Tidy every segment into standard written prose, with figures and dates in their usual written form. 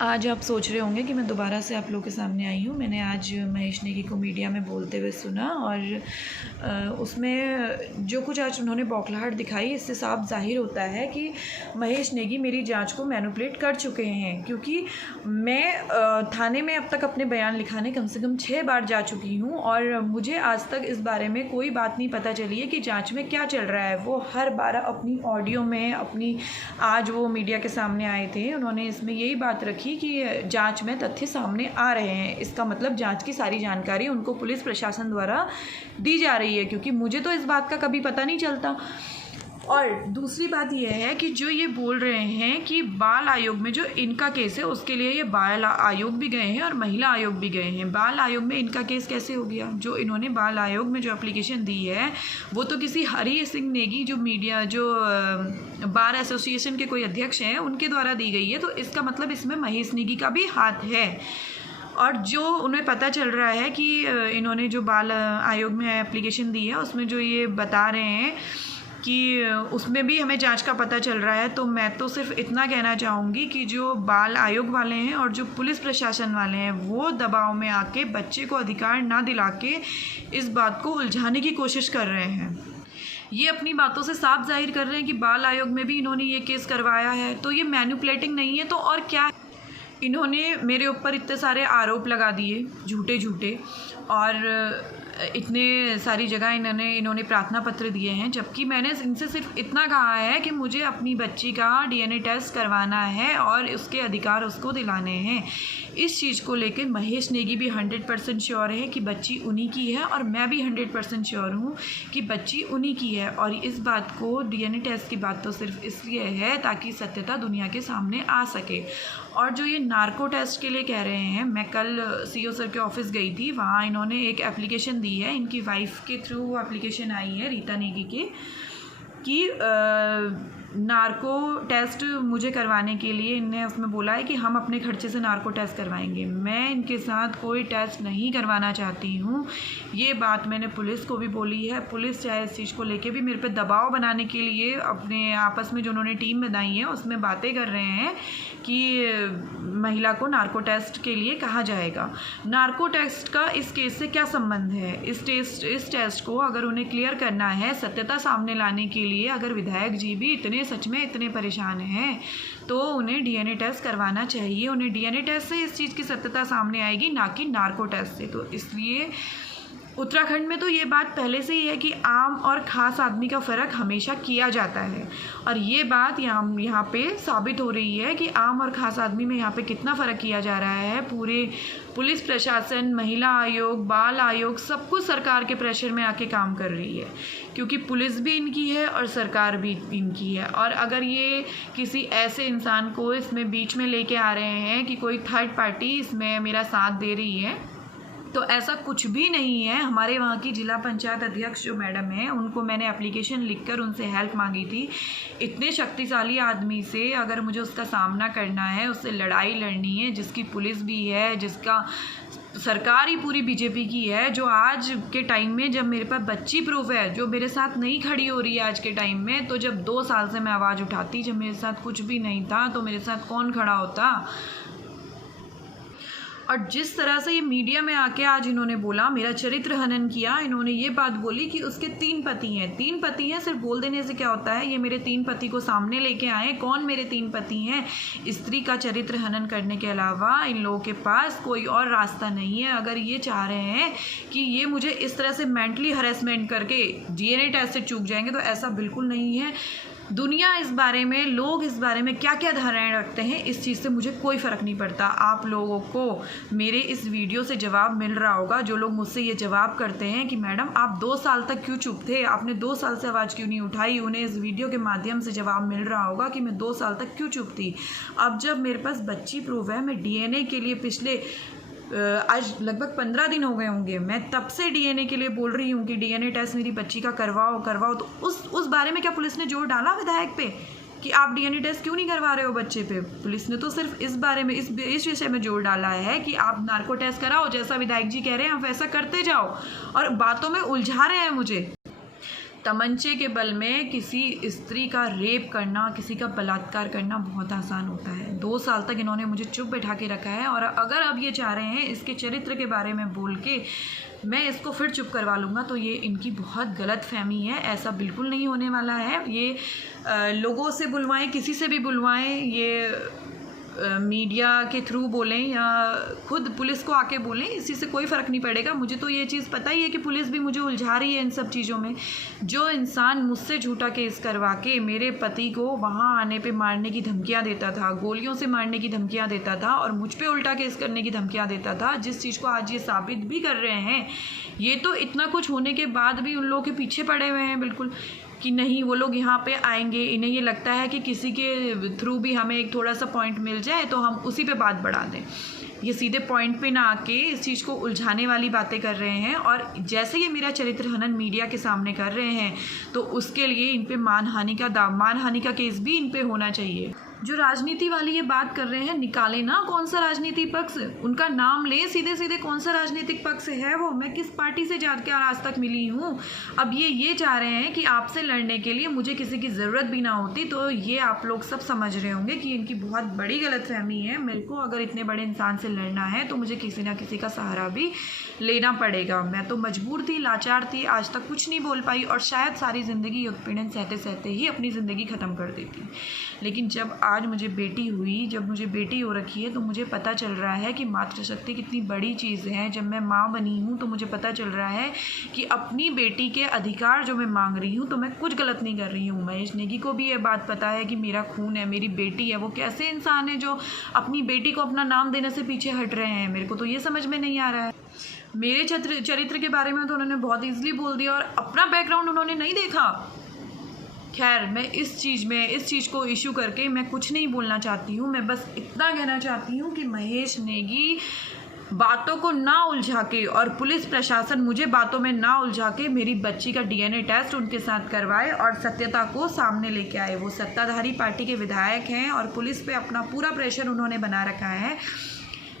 आज आप सोच रहे होंगे कि मैं दोबारा से आप लोगों के सामने आई हूँ। मैंने आज महेश नेगी को मीडिया में बोलते हुए सुना और उसमें जो कुछ आज उन्होंने बौखलाहट दिखाई, इससे साफ ज़ाहिर होता है कि महेश नेगी मेरी जांच को मैनिपुलेट कर चुके हैं। क्योंकि मैं थाने में अब तक अपने बयान लिखाने कम से कम 6 बार जा चुकी हूँ और मुझे आज तक इस बारे में कोई बात नहीं पता चली है कि जाँच में क्या चल रहा है। वो हर बार अपनी ऑडियो में आज वो मीडिया के सामने आए थे, उन्होंने इसमें यही बात रखी कि जांच में तथ्य सामने आ रहे हैं। इसका मतलब जांच की सारी जानकारी उनको पुलिस प्रशासन द्वारा दी जा रही है, क्योंकि मुझे तो इस बात का कभी पता नहीं चलता। और दूसरी बात यह है कि जो ये बोल रहे हैं कि बाल आयोग में जो इनका केस है उसके लिए ये बाल आयोग भी गए हैं और महिला आयोग भी गए हैं। बाल आयोग में इनका केस कैसे हो गया? जो इन्होंने बाल आयोग में जो एप्लीकेशन दी है वो तो किसी हरी सिंह नेगी जो बार एसोसिएशन के कोई अध्यक्ष हैं उनके द्वारा दी गई है। तो इसका मतलब इसमें महेश नेगी का भी हाथ है। और जो उन्हें पता चल रहा है कि इन्होंने जो बाल आयोग में एप्लीकेशन दी है उसमें जो ये बता रहे हैं कि उसमें भी हमें जांच का पता चल रहा है। तो मैं तो सिर्फ इतना कहना चाहूँगी कि जो बाल आयोग वाले हैं और जो पुलिस प्रशासन वाले हैं वो दबाव में आके बच्चे को अधिकार ना दिला के इस बात को उलझाने की कोशिश कर रहे हैं। ये अपनी बातों से साफ जाहिर कर रहे हैं कि बाल आयोग में भी इन्होंने ये केस करवाया है। तो ये मैनिपुलेटिंग नहीं है तो और क्या है? इन्होंने मेरे ऊपर इतने सारे आरोप लगा दिए झूठे झूठे और इतने सारी जगह इन्होंने प्रार्थना पत्र दिए हैं, जबकि मैंने इनसे सिर्फ इतना कहा है कि मुझे अपनी बच्ची का डीएनए टेस्ट करवाना है और उसके अधिकार उसको दिलाने हैं। इस चीज़ को लेकर महेश नेगी भी 100% श्योर है कि बच्ची उन्हीं की है और मैं भी 100% श्योर हूँ कि बच्ची उन्हीं की है। और इस बात को डीएनए टेस्ट की बात तो सिर्फ इसलिए है ताकि सत्यता दुनिया के सामने आ सके। और जो ये नार्को टेस्ट के लिए कह रहे हैं, मैं कल सीओ सर के ऑफिस गई थी, वहाँ इन्होंने एक एप्लीकेशन दी है, इनकी वाइफ के थ्रू वो एप्लीकेशन आई है रीता नेगी के कि नार्को टेस्ट मुझे करवाने के लिए इनने उसमें बोला है कि हम अपने खर्चे से नार्को टेस्ट करवाएंगे। मैं इनके साथ कोई टेस्ट नहीं करवाना चाहती हूँ। ये बात मैंने पुलिस को भी बोली है। पुलिस चाहे इस चीज़ को लेके भी मेरे पे दबाव बनाने के लिए अपने आपस में जो उन्होंने टीम बनाई है उसमें बातें कर रहे हैं कि महिला को नार्को टेस्ट के लिए कहा जाएगा। नार्को टेस्ट का इस केस से क्या संबंध है? इस टेस्ट को अगर उन्हें क्लियर करना है, सत्यता सामने लाने के लिए अगर विधायक जी भी सच में इतने परेशान हैं तो उन्हें डीएनए टेस्ट करवाना चाहिए। उन्हें डीएनए टेस्ट से इस चीज़ की सत्यता सामने आएगी, ना कि नार्को टेस्ट से। तो इसलिए उत्तराखंड में तो ये बात पहले से ही है कि आम और ख़ास आदमी का फ़र्क हमेशा किया जाता है और ये बात यहाँ पे साबित हो रही है कि आम और ख़ास आदमी में यहाँ पे कितना फ़र्क किया जा रहा है। पूरे पुलिस प्रशासन, महिला आयोग, बाल आयोग सब कुछ सरकार के प्रेशर में आके काम कर रही है, क्योंकि पुलिस भी इनकी है और सरकार भी इनकी है। और अगर ये किसी ऐसे इंसान को इसमें बीच में लेके आ रहे हैं कि कोई थर्ड पार्टी इसमें मेरा साथ दे रही है, तो ऐसा कुछ भी नहीं है। हमारे वहाँ की जिला पंचायत अध्यक्ष जो मैडम है, उनको मैंने एप्लीकेशन लिखकर उनसे हेल्प मांगी थी। इतने शक्तिशाली आदमी से अगर मुझे उसका सामना करना है, उससे लड़ाई लड़नी है, जिसकी पुलिस भी है, जिसका सरकार ही पूरी बीजेपी की है, जो आज के टाइम में जब मेरे पास बच्ची प्रूफ है, जो मेरे साथ नहीं खड़ी हो रही है आज के टाइम में, तो जब 2 साल से मैं आवाज़ उठाती, जब मेरे साथ कुछ भी नहीं था तो मेरे साथ कौन खड़ा होता? और जिस तरह से ये मीडिया में आके आज इन्होंने बोला, मेरा चरित्र हनन किया, इन्होंने ये बात बोली कि उसके 3 पति हैं। 3 पति हैं, सिर्फ बोल देने से क्या होता है? ये मेरे 3 पति को सामने लेके आए। कौन मेरे 3 पति हैं? स्त्री का चरित्र हनन करने के अलावा इन लोगों के पास कोई और रास्ता नहीं है। अगर ये चाह रहे हैं कि ये मुझे इस तरह से मेंटली हरेसमेंट करके डीएनए टेस्ट से चूक जाएंगे, तो ऐसा बिल्कुल नहीं है। दुनिया इस बारे में, लोग इस बारे में क्या क्या धारणाएं रखते हैं, इस चीज़ से मुझे कोई फ़र्क नहीं पड़ता। आप लोगों को मेरे इस वीडियो से जवाब मिल रहा होगा। जो लोग मुझसे ये जवाब करते हैं कि मैडम आप 2 साल तक क्यों चुप थे, आपने 2 साल से आवाज़ क्यों नहीं उठाई, उन्हें इस वीडियो के माध्यम से जवाब मिल रहा होगा कि मैं 2 साल तक क्यों चुप थी। अब जब मेरे पास बच्ची प्रूफ है, मैं डीएनए के लिए पिछले आज लगभग 15 दिन हो गए होंगे, मैं तब से डीएनए के लिए बोल रही हूँ कि डीएनए टेस्ट मेरी बच्ची का करवाओ। तो उस बारे में क्या पुलिस ने जोर डाला विधायक पे कि आप डीएनए टेस्ट क्यों नहीं करवा रहे हो बच्चे पे? पुलिस ने तो सिर्फ इस बारे में, इस विषय में जोर डाला है कि आप नार्को टेस्ट कराओ, जैसा विधायक जी कह रहे हैं आप वैसा करते जाओ, और बातों में उलझा रहे हैं मुझे। तमंचे के बल में किसी स्त्री का रेप करना, किसी का बलात्कार करना बहुत आसान होता है। 2 साल तक इन्होंने मुझे चुप बैठा के रखा है और अगर अब ये चाह रहे हैं इसके चरित्र के बारे में बोल के मैं इसको फिर चुप करवा लूँगा, तो ये इनकी बहुत गलत फहमी है। ऐसा बिल्कुल नहीं होने वाला है। ये लोगों से बुलवाएं, किसी से भी बुलवाएं, ये मीडिया के थ्रू बोलें या खुद पुलिस को आके बोलें, इसी से कोई फ़र्क नहीं पड़ेगा। मुझे तो ये चीज़ पता ही है कि पुलिस भी मुझे उलझा रही है इन सब चीज़ों में। जो इंसान मुझसे झूठा केस करवा के मेरे पति को वहाँ आने पे मारने की धमकियाँ देता था, गोलियों से मारने की धमकियाँ देता था और मुझ पे उल्टा केस करने की धमकियाँ देता था, जिस चीज़ को आज ये साबित भी कर रहे हैं, ये तो इतना कुछ होने के बाद भी उन लोगों के पीछे पड़े हुए हैं बिल्कुल कि नहीं वो लोग यहाँ पे आएंगे। इन्हें ये लगता है कि किसी के थ्रू भी हमें एक थोड़ा सा पॉइंट मिल जाए तो हम उसी पे बात बढ़ा दें। ये सीधे पॉइंट पे ना आके इस चीज़ को उलझाने वाली बातें कर रहे हैं और जैसे ये मेरा चरित्र हनन मीडिया के सामने कर रहे हैं तो उसके लिए इन पे मानहानि का केस भी इन पे होना चाहिए। जो राजनीति वाली ये बात कर रहे हैं, निकालें ना कौन सा राजनीतिक पक्ष, उनका नाम लें सीधे सीधे, कौन सा राजनीतिक पक्ष है वो, मैं किस पार्टी से जाकर आज तक मिली हूँ। अब ये चाह रहे हैं कि आपसे लड़ने के लिए मुझे किसी की ज़रूरत भी ना होती, तो ये आप लोग सब समझ रहे होंगे कि इनकी बहुत बड़ी गलतफहमी है। मेरे को अगर इतने बड़े इंसान से लड़ना है तो मुझे किसी ना किसी का सहारा भी लेना पड़ेगा। मैं तो मजबूर थी, लाचार थी, आज तक कुछ नहीं बोल पाई और शायद सारी ज़िंदगी उत्पीड़न सहते सहते ही अपनी ज़िंदगी ख़त्म कर देती। लेकिन जब आज मुझे बेटी हुई, जब मुझे बेटी हो रखी है, तो मुझे पता चल रहा है कि मातृशक्ति कितनी बड़ी चीज़ है। जब मैं माँ बनी हूँ तो मुझे पता चल रहा है कि अपनी बेटी के अधिकार जो मैं मांग रही हूँ तो मैं कुछ गलत नहीं कर रही हूँ। महेश नेगी को भी ये बात पता है कि मेरा खून है, मेरी बेटी है। वो कैसे इंसान है जो अपनी बेटी को अपना नाम देने से पीछे हट रहे हैं, मेरे को तो ये समझ में नहीं आ रहा है। मेरे चरित्र के बारे में तो उन्होंने बहुत ईजिली बोल दिया और अपना बैकग्राउंड उन्होंने नहीं देखा। खैर, मैं इस चीज़ को इशू करके मैं कुछ नहीं बोलना चाहती हूँ। मैं बस इतना कहना चाहती हूँ कि महेश नेगी बातों को ना उलझा के और पुलिस प्रशासन मुझे बातों में ना उलझा के मेरी बच्ची का DNA टेस्ट उनके साथ करवाए और सत्यता को सामने लेके आए। वो सत्ताधारी पार्टी के विधायक हैं और पुलिस पे अपना पूरा प्रेशर उन्होंने बना रखा है।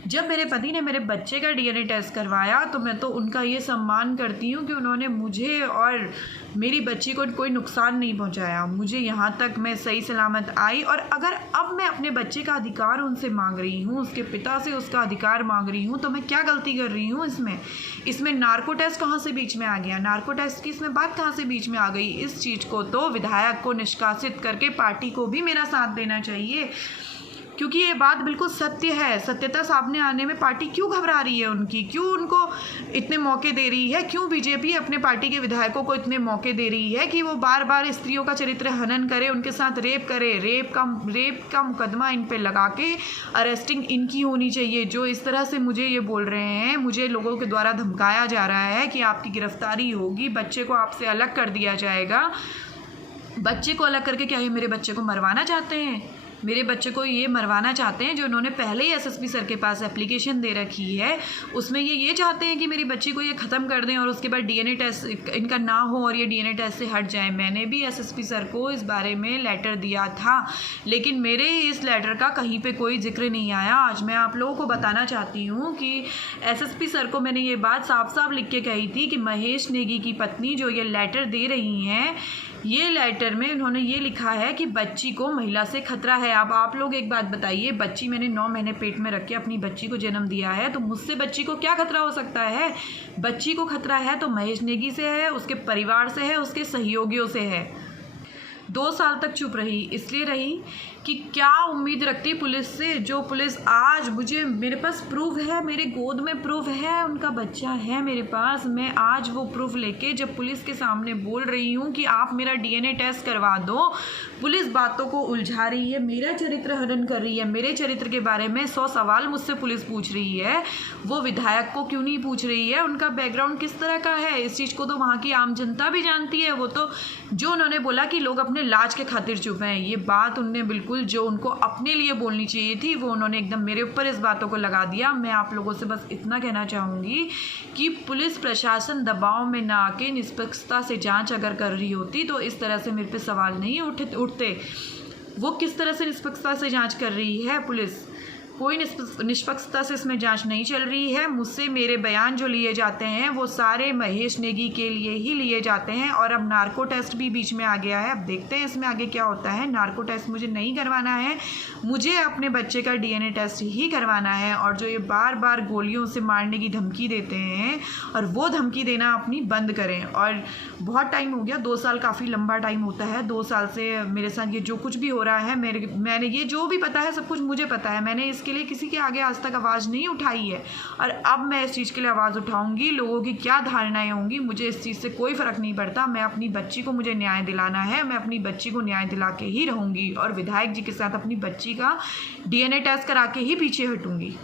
जब मेरे पति ने मेरे बच्चे का DNA टेस्ट करवाया तो मैं तो उनका ये सम्मान करती हूँ कि उन्होंने मुझे और मेरी बच्ची को कोई नुकसान नहीं पहुँचाया। मुझे यहाँ तक मैं सही सलामत आई और अगर अब मैं अपने बच्चे का अधिकार उनसे मांग रही हूँ, उसके पिता से उसका अधिकार मांग रही हूँ, तो मैं क्या गलती कर रही हूँ इसमें नार्को टेस्ट कहाँ से बीच में आ गया? नार्को टेस्ट की इसमें बात कहाँ से बीच में आ गई? इस चीज़ को तो विधायक को निष्कासित करके पार्टी को भी मेरा साथ देना चाहिए, क्योंकि ये बात बिल्कुल सत्य है। सत्यता सामने आने में पार्टी क्यों घबरा रही है उनकी, क्यों उनको इतने मौके दे रही है, क्यों बीजेपी अपने पार्टी के विधायकों को इतने मौके दे रही है कि वो बार बार स्त्रियों का चरित्र हनन करे, उनके साथ रेप करे। रेप का मुकदमा इन पे लगा के अरेस्टिंग इनकी होनी चाहिए। जो इस तरह से मुझे ये बोल रहे हैं, मुझे लोगों के द्वारा धमकाया जा रहा है कि आपकी गिरफ्तारी होगी, बच्चे को आपसे अलग कर दिया जाएगा। बच्चे को अलग करके क्या ये मेरे बच्चे को मरवाना चाहते हैं? मेरे बच्चे को ये मरवाना चाहते हैं जो इन्होंने पहले ही एसएसपी सर के पास एप्लीकेशन दे रखी है। उसमें ये चाहते हैं कि मेरी बच्ची को ये ख़त्म कर दें और उसके बाद DNA टेस्ट इनका ना हो और ये DNA टेस्ट से हट जाए। मैंने भी एसएसपी सर को इस बारे में लेटर दिया था, लेकिन मेरे इस लेटर का कहीं पे कोई जिक्र नहीं आया। आज मैं आप लोगों को बताना चाहती हूँ कि एसएसपी सर को मैंने ये बात साफ साफ लिख के कही थी कि महेश नेगी की पत्नी जो ये लेटर दे रही हैं, ये लेटर में उन्होंने ये लिखा है कि बच्ची को महिला से खतरा है। अब आप लोग एक बात बताइए, बच्ची मैंने 9 महीने पेट में रख के अपनी बच्ची को जन्म दिया है, तो मुझसे बच्ची को क्या खतरा हो सकता है? बच्ची को खतरा है तो महेश नेगी से है, उसके परिवार से है, उसके सहयोगियों से है। 2 साल तक चुप रही, इसलिए रही कि क्या उम्मीद रखती पुलिस से, जो पुलिस आज मेरे पास प्रूफ है, मेरे गोद में प्रूफ है, उनका बच्चा है मेरे पास। मैं आज वो प्रूफ लेके जब पुलिस के सामने बोल रही हूँ कि आप मेरा DNA टेस्ट करवा दो, पुलिस बातों को उलझा रही है, मेरा चरित्र हनन कर रही है, मेरे चरित्र के बारे में 100 सवाल मुझसे पुलिस पूछ रही है। वो विधायक को क्यों नहीं पूछ रही है, उनका बैकग्राउंड किस तरह का है? इस चीज़ को तो वहाँ की आम जनता भी जानती है। वो तो जो उन्होंने बोला कि लोग अपने लाज के खातिर चुप हैं, ये बात उनने बिल्कुल जो उनको अपने लिए बोलनी चाहिए थी वो उन्होंने एकदम मेरे ऊपर इस बातों को लगा दिया। मैं आप लोगों से बस इतना कहना चाहूँगी कि पुलिस प्रशासन दबाव में ना आके निष्पक्षता से जांच अगर कर रही होती तो इस तरह से मेरे पे सवाल नहीं उठते। वो किस तरह से निष्पक्षता से जांच कर रही है पुलिस? कोई निष्पक्षता से इसमें जांच नहीं चल रही है। मुझसे मेरे बयान जो लिए जाते हैं वो सारे महेश नेगी के लिए ही लिए जाते हैं। और अब नार्को टेस्ट भी बीच में आ गया है। अब देखते हैं इसमें आगे क्या होता है। नार्को टेस्ट मुझे नहीं करवाना है, मुझे अपने बच्चे का DNA टेस्ट ही करवाना है। और जो ये बार बार गोलियों से मारने की धमकी देते हैं, और वो धमकी देना अपनी बंद करें। और बहुत टाइम हो गया, 2 साल काफ़ी लंबा टाइम होता है। 2 साल से मेरे साथ ये जो कुछ भी हो रहा है, मैंने ये जो भी पता है सब कुछ मुझे पता है। मैंने इसके लिए किसी के आगे आज तक आवाज़ नहीं उठाई है, और अब मैं इस चीज़ के लिए आवाज़ उठाऊंगी। लोगों की क्या धारणाएं होंगी मुझे इस चीज़ से कोई फ़र्क नहीं पड़ता। मैं अपनी बच्ची को, मुझे न्याय दिलाना है, मैं अपनी बच्ची को न्याय दिला के ही रहूँगी। और विधायक जी के साथ अपनी बच्ची का DNA टेस्ट करा के ही पीछे हटूँगी।